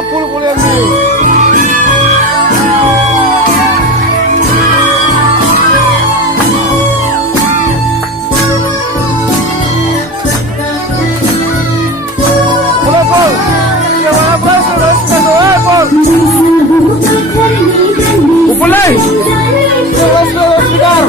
pul-pul yang ni. Pul, pul. Yang mana berasa dah doa pul. Pul lagi. Yang segar.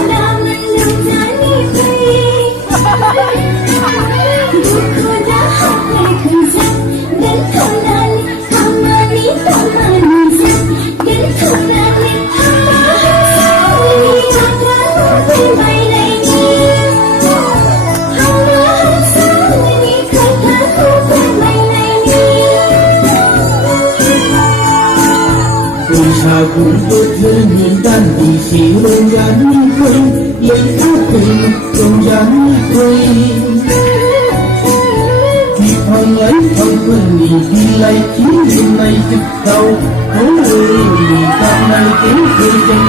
Sao cũng tốt hơn những đàn đi xíu đơn giản như quên lấy áo quên đơn giản như quên thì phong ấy phong quên mình đi lấy chí đêm nay chụp đầu hấu ơi mình ta này tiếng quên chân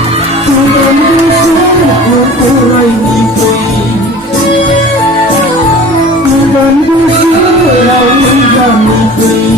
cô đơn đưa xuống cô lại đi quên cô đơn đưa xuống lại ra đi quên.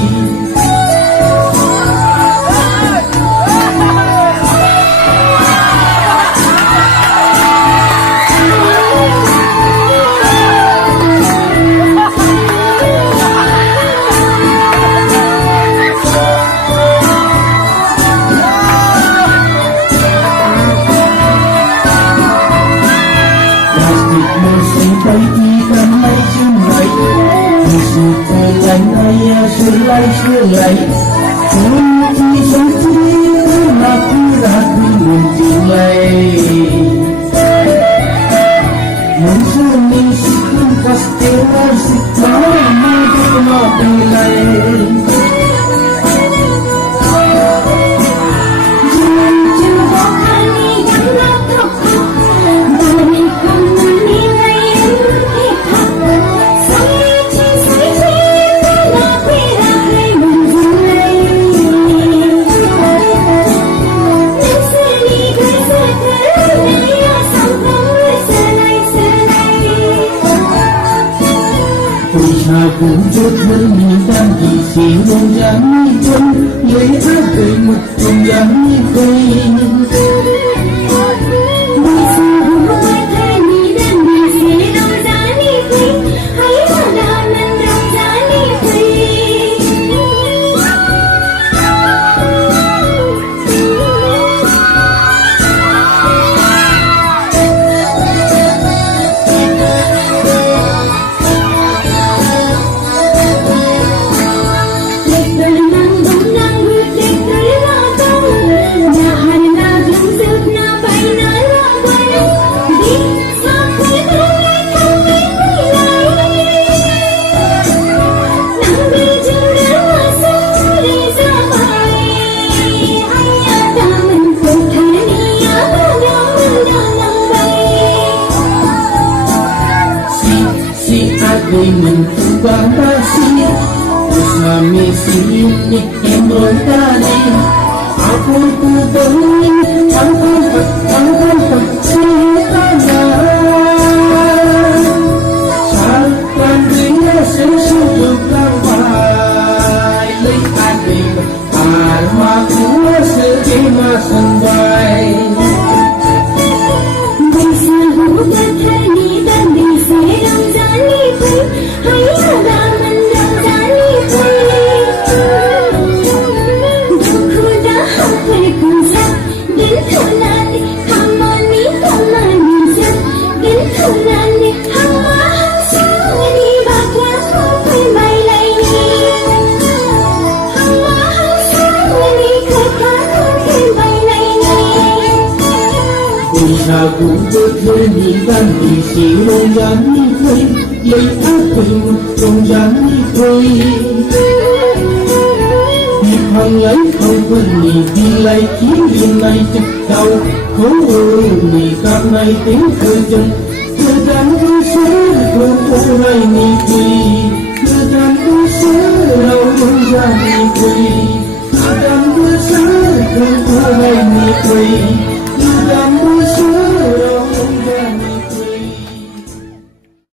Hãy cũng tốt hơn những đàn đi xíu đơn giản như quên lấy áo cười một đơn giản như quên. Vì mình không quá bác sĩ mà mình xin em rồi ta đi áo phôi tu tới áo phôi Phật xin ta ra sao quan quý sẽ sống được các bài lấy ai về mà của sự chỉ mà sân bay sao cũng tốt hơn những đàn đi xíu đơn giản như quên lấy áo quên một đơn giản như quên thì phong ấy không quên mình đi lấy chí đêm nay chụp đầu hấu ơi mình cặp này tiếng cười chân cơ đàn đưa sớ cô lại đi quỳ cơ đàn đưa sớ đâu ra đi quỳ cơ đàn đưa sớ cô lại đi quỳ.